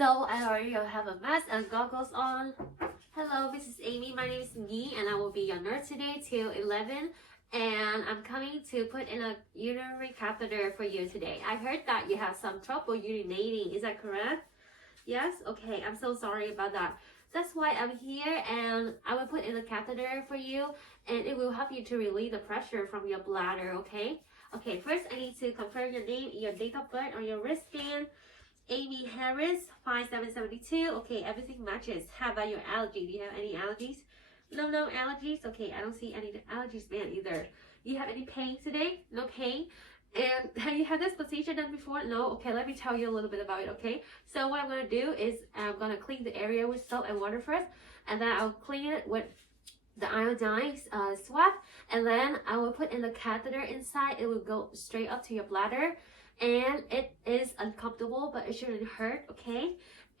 So I already have a mask and goggles on. Hello, this is Amy. My name is Nhi and I will be your nurse today till 11. And I'm coming to put in a urinary catheter for you today. I heard that you have some trouble urinating. Is that correct? Yes? Okay, I'm so sorry about that. That's why I'm here and I will put in a catheter for you and it will help you to relieve the pressure from your bladder, okay? Okay, first I need to confirm your name, your date of birth on your wristband. Amy Harris, 5772. Okay, everything matches. How about your allergy? Do you have any allergies? No allergies? Okay, I don't see any allergies, man, either. You have any pain today? No pain? And have you had this procedure done before? No? Okay, let me tell you a little bit about it, okay? So what I'm going to do is I'm going to clean the area with soap and water first. And then I'll clean it with the iodine swab. And then I will put in the catheter inside. It will go straight up to your bladder. And it is uncomfortable, but it shouldn't hurt, okay?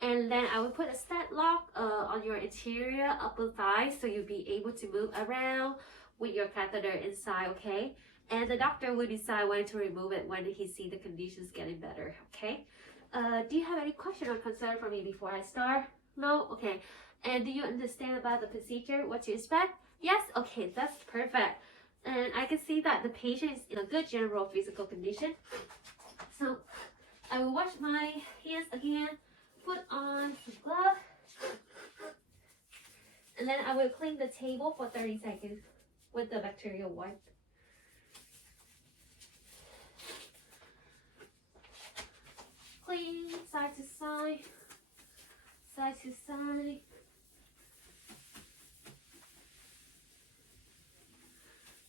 And then I will put a stat lock on your interior upper thigh so you'll be able to move around with your catheter inside, okay? And the doctor will decide when to remove it when he sees the conditions getting better, okay? Do you have any question or concern for me before I start? No? Okay. And do you understand about the procedure, what to expect? Yes? Okay, that's perfect. And I can see that the patient is in a good general physical condition. So I will wash my hands again, put on some gloves, and then I will clean the table for 30 seconds with the bacterial wipe. Clean side to side, side to side.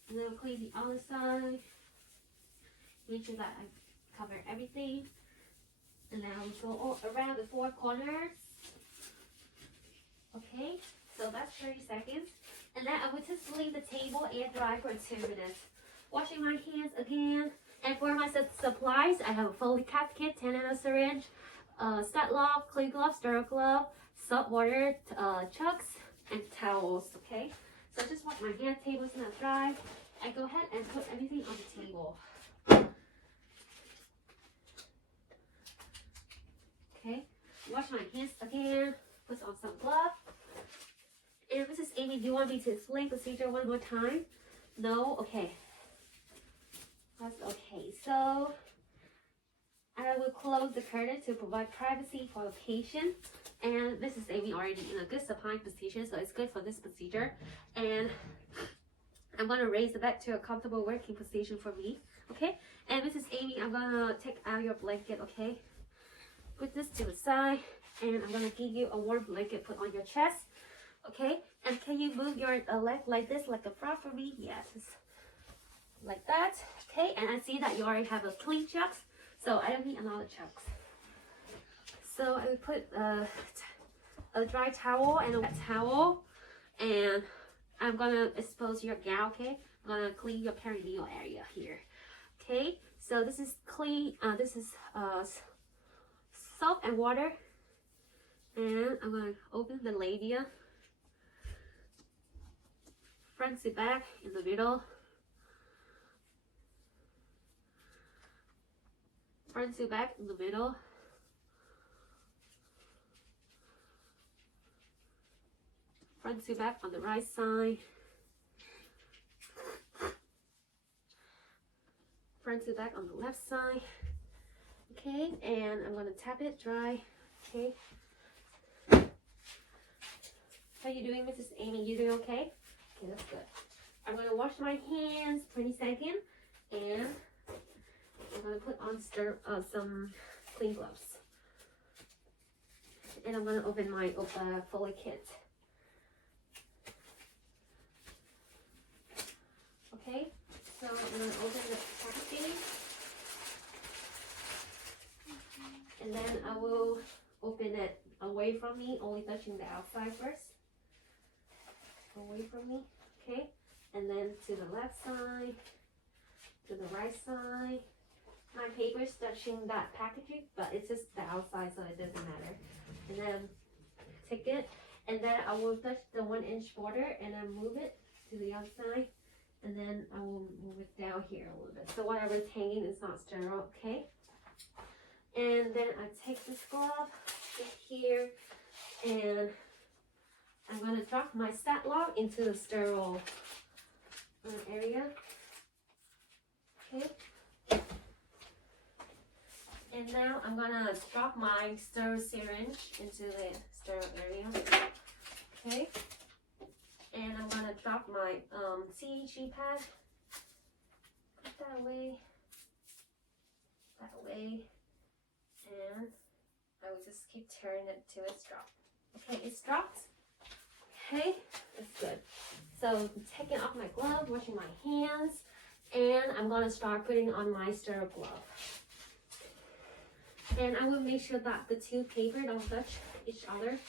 And then I'll clean the other side. Make sure that I cover everything. And then I will go all around the four corners. Okay, so that's 30 seconds. And then I will just leave the table air dry for 2 minutes. Washing my hands again. And for my supplies, I have a foley cap kit, 10 ml syringe, stat lock, clean glove, sterile glove, salt water, chucks, and towels, okay? So just wash my hands, table is not dry. I go ahead and put everything on the table. Okay, wash my hands again, put on some gloves. And Mrs. Amy, do you want me to explain procedure one more time? No? Okay. That's okay. So I will close the curtain to provide privacy for the patient. And Mrs. Amy already in a good supine position, so it's good for this procedure. And I'm gonna raise the back to a comfortable working position for me. Okay? And Mrs. Amy, I'm gonna take out your blanket, okay? Put this to the side, and I'm gonna give you a warm blanket put on your chest, okay? And can you move your leg like this, like a front for me? Yes, like that, okay? And I see that you already have a clean chucks, so I don't need another chucks. So I will put a dry towel and a wet towel, and I'm gonna expose your gown, okay? I'm gonna clean your perineal area here, okay? So this is clean. This is soap and water, and I'm going to open the labia, front to back in the middle, front to back in the middle, front to back on the right side, front to back on the left side. Okay, and I'm gonna tap it dry. Okay. How you doing, Mrs. Amy? You doing okay? Okay, that's good. I'm gonna wash my hands 20 seconds, and I'm gonna put on some clean gloves. And I'm gonna open my foley kit. Okay, so I'm gonna open the packaging. And then I will open it away from me, only touching the outside first. Away from me, okay? And then to the left side, to the right side. My paper is touching that packaging, but it's just the outside, so it doesn't matter. And then take it, and then I will touch the 1-inch border, and then move it to the outside. And then I will move it down here a little bit. So whatever is hanging is not sterile, okay? And then I take this glove here and I'm going to drop my stat lock into the sterile area. Okay. And now I'm going to drop my sterile syringe into the sterile area. Okay. And I'm going to drop my CHG pad. Put that away. That away. And I will just keep turning it till it's dropped. Okay, it's dropped. Okay, that's good. So taking off my glove, washing my hands, and I'm gonna start putting on my sterile glove. And I will make sure that the two paper don't touch each other.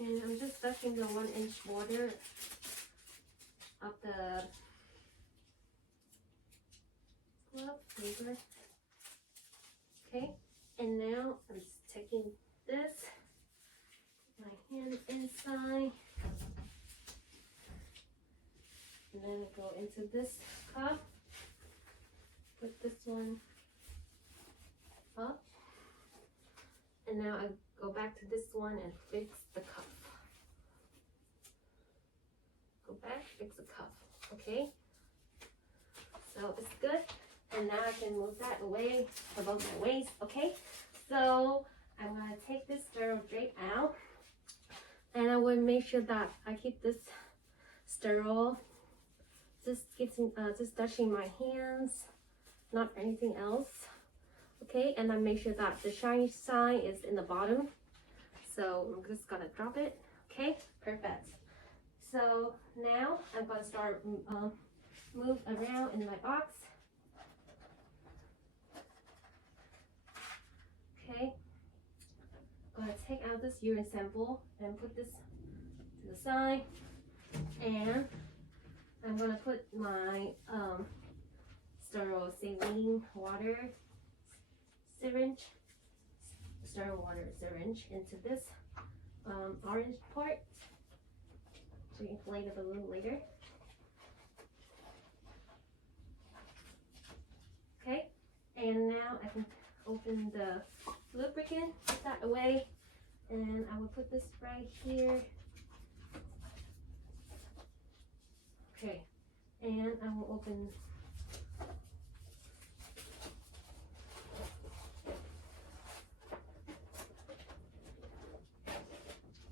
And I'm just touching the 1-inch border of the glove paper. Okay, and now I'm just taking this, my hand inside, and then go into this cup, put this one up, and now I go back to this one and fix the cuff. Go back, fix the cuff. Okay, so it's good. And now I can move that away above my waist. Okay, so I'm gonna take this sterile drape out, and I will make sure that I keep this sterile. Just touching my hands, not anything else. Okay, and I make sure that the shiny sign is in the bottom. So I'm just gonna drop it. Okay, perfect. So now I'm gonna start move around in my box. Okay, I'm gonna take out this urine sample and put this to the side, and I'm gonna put my sterile saline water syringe, sterile water syringe into this orange part to inflate it a little later. Okay, and now I can open the lubricant, put that away, and I will put this right here. Okay, and I will open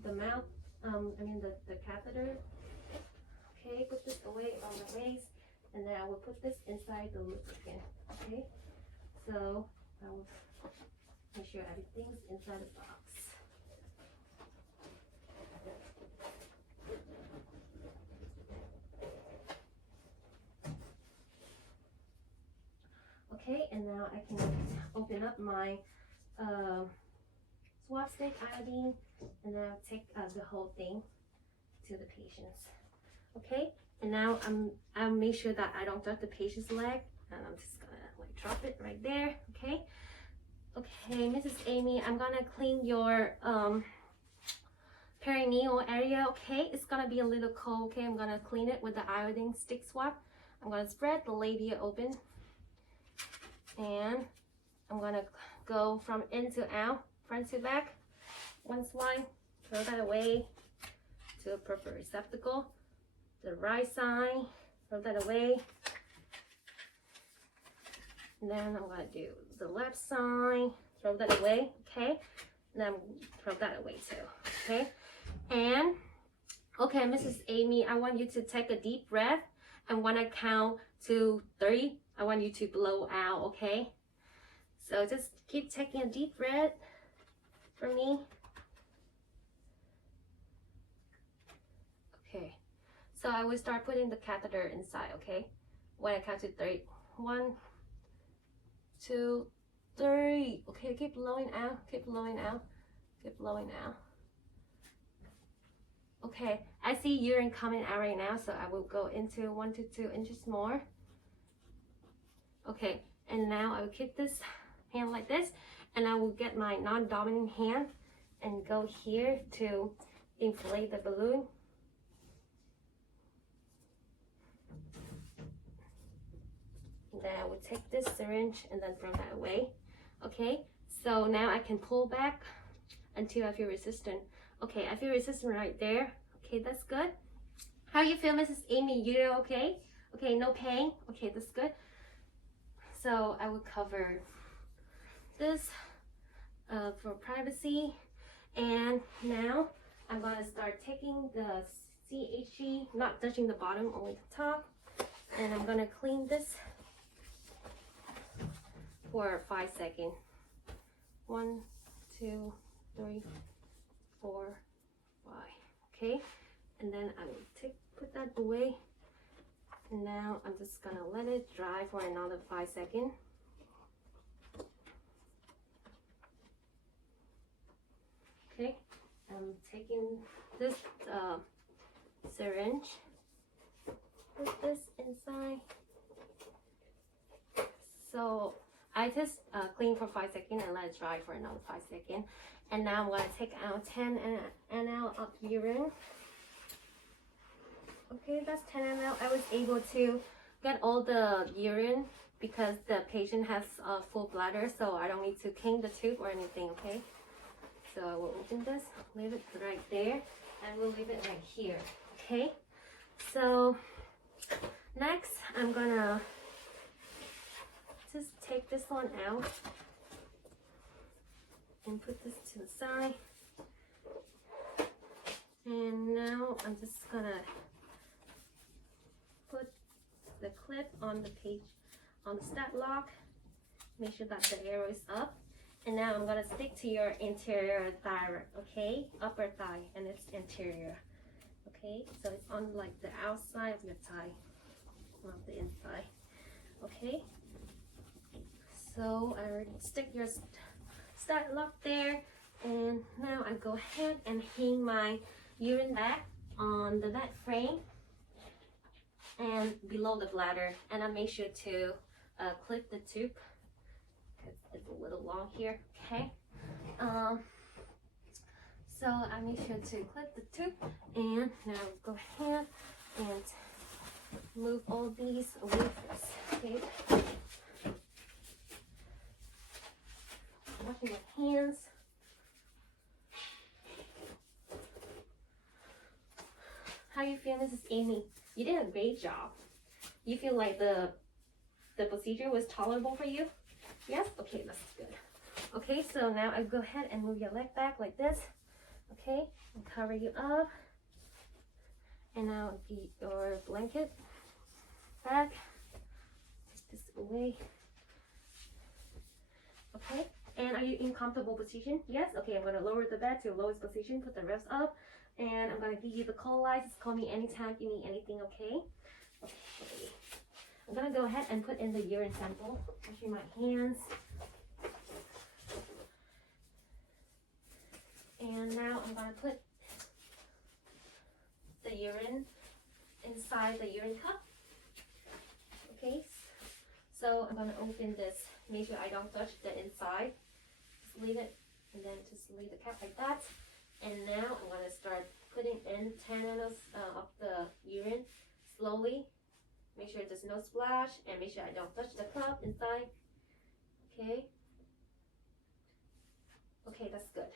the mouth, the catheter. Okay, put this away on my waist, and then I will put this inside the lubricant. Okay, so I will make sure everything's inside the box. Okay, and now I can open up my swab stick iodine, and then I'll take the whole thing to the patients. Okay, and now I'll make sure that I don't touch the patient's leg, and I'm just gonna like drop it right there. Okay, okay, Mrs. Amy, I'm gonna clean your perineal area. Okay, it's gonna be a little cold. Okay, I'm gonna clean it with the iodine stick swab. I'm gonna spread the labia open, and I'm gonna go from in to out, front to back. One slide, throw that away to a proper receptacle. The right side, throw that away. And then I'm gonna do the left side, throw that away, okay? And then throw that away too, okay? And, okay, Mrs. Amy, I want you to take a deep breath, and when I count to 3, I want you to blow out, okay? So just keep taking a deep breath for me. Okay, so I will start putting the catheter inside, okay? When I count to 3. 1, 2, 3. Okay, keep blowing out, keep blowing out, keep blowing out. Okay, I see urine coming out right now, so I will go into 1 to 2 inches more. Okay, and now I will keep this hand like this, And I will get my non-dominant hand and go here to inflate the balloon. And then I will take this syringe and then throw that away. Okay, so now I can pull back until I feel resistant. Okay, I feel resistant right there. Okay, that's good. How you feel, Mrs. Amy? You doing okay? Okay, no pain? Okay, that's good. So I will cover this for privacy. And now I'm gonna start taking the CHE, not touching the bottom, only the top. And I'm gonna clean this for 5 seconds. 1, 2, 3, 4, 5. Okay, and then I will put that away. And now I'm just gonna let it dry for another 5 seconds. Okay, I'm taking this syringe, put this inside. So I just clean for 5 seconds and let it dry for another 5 seconds. And now I'm going to take out 10 ml of urine. Okay, that's 10 ml. I was able to get all the urine because the patient has a full bladder, so I don't need to clean the tube or anything, okay? So I will open this, leave it right there, and we'll leave it right here, okay? So next, I'm gonna just take this one out and put this to the side. And now I'm just gonna put the clip on the page, on the stat lock. Make sure that the arrow is up. And now I'm gonna stick to your interior thigh, okay? Upper thigh, and it's interior. Okay, so it's on like the outside of your thigh, not the inside. Okay, so I already stick your stat lock there, and now I go ahead and hang my urine bag on the bed frame and below the bladder, and I make sure to clip the tube because it's a little long here. Okay, so I make sure to clip the tube, and now go ahead and move all these away first. Okay, washing my hands. How you feel, Mrs. Amy? You did a great job. You feel like the procedure was tolerable for you? Yes? Okay, that's good. Okay, so now I go ahead and move your leg back like this. Okay, and cover you up. And now get your blanket back. Take this away. Okay, and are you in comfortable position? Yes? Okay, I'm going to lower the bed to lowest position, put the rest up. And I'm going to give you the call lights. Just call me anytime you need anything, okay? Okay. I'm going to go ahead and put in the urine sample. Washing my hands. And now I'm going to put the urine inside the urine cup. Okay? So I'm going to open this. Make sure I don't touch the inside. Just leave it, and then just leave the cap like that. And now I'm going to start putting in 10 ml of the urine slowly. Make sure there's no splash, and make sure I don't touch the cup inside. Okay. Okay, that's good.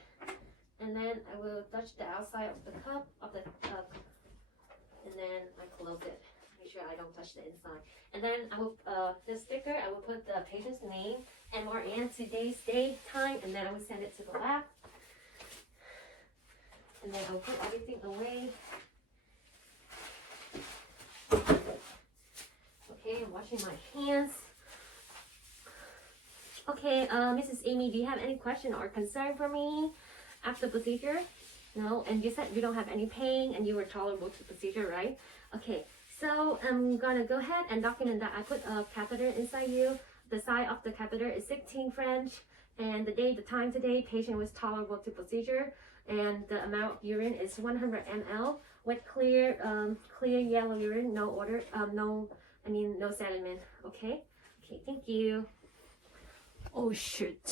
And then I will touch the outside of the cup, and then I close it. Make sure I don't touch the inside. And then I will, the sticker, I will put the patient's name, MRN, today's date, time, and then I will send it to the lab. And then I'll put everything away. Okay, I'm washing my hands. Okay, Mrs. Amy, do you have any question or concern for me after procedure? No, and you said you don't have any pain and you were tolerable to procedure, right? Okay, so I'm gonna go ahead and document that I put a catheter inside you. The size of the catheter is 16 French, and the time today, patient was tolerable to procedure, and the amount of urine is 100 ml. Wet, clear yellow urine, no sediment. Okay. Okay, thank you. Oh shoot.